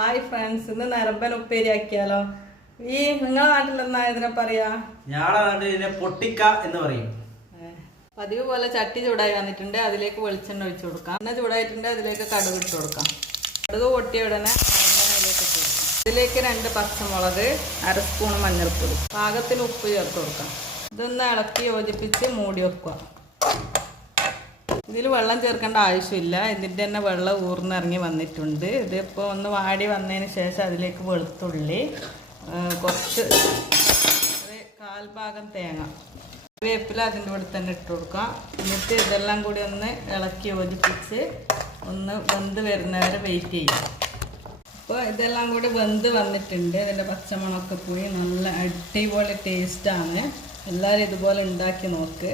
Hi friends, ഇന്ന് നരമ്പൻ ഉപ്പേരിയാക്കിയാലോ? നിങ്ങളെ നാട്ടിലെന്നാ ഇതിനെ പറയാ? ഞങ്ങളുടെ നാട്ടിൽ പൊട്ടിക്ക എന്ന് പറയും. പതിവ് പോലെ ചട്ടി ചൂടായി വന്നിട്ടുണ്ട്. അതിലേക്ക് വെളിച്ചെണ്ണ ഒഴിച്ചു കൊടുക്കാം. എണ്ണ ചൂടായിട്ടുണ്ട്, അതിലേക്ക് കടുക് ഇട്ട് കൊടുക്കാം. കടുക് പൊട്ടിയ ഉടനെ അതിലേക്ക് ഇട്ട് കൊടുക്കാം. ഇതിലേക്ക് 2 പച്ചമുളക്, 1 സ്പൂൺ മഞ്ഞൾപ്പൊടി, പാകത്തിന് ഉപ്പ് ചേർത്ത് കൊടുക്കാം. ഇതൊന്ന് ഇളക്കി യോജിപ്പിച്ച് മൂടി വെക്കുക. ഇതിൽ വെള്ളം ചേർക്കേണ്ട ആവശ്യമില്ല. ഇതിൻ്റെ തന്നെ വെള്ളം ഊർന്നിറങ്ങി വന്നിട്ടുണ്ട്. ഇതിപ്പോൾ ഒന്ന് വാടി വന്നതിന് ശേഷം അതിലേക്ക് വെളുത്തുള്ളി, കുറച്ച് 1/4 ഭാഗം തേങ്ങ, വേപ്പില അതിൻ്റെ കൂടെ തന്നെ ഇട്ട് കൊടുക്കാം. എന്നിട്ട് ഇതെല്ലാം കൂടി ഒന്ന് ഇളക്കി യോജിപ്പിച്ച് ഒന്ന് വെന്ത് വരുന്നവരെ വെയിറ്റ് ചെയ്യാം. അപ്പോൾ ഇതെല്ലാം കൂടി വെന്ത് വന്നിട്ടുണ്ട്. ഇതിൻ്റെ പച്ചമണമൊക്കെ പോയി നല്ല അടിപൊളി ടേസ്റ്റാണ്. എല്ലാവരും ഇതുപോലെ ഉണ്ടാക്കി നോക്ക്.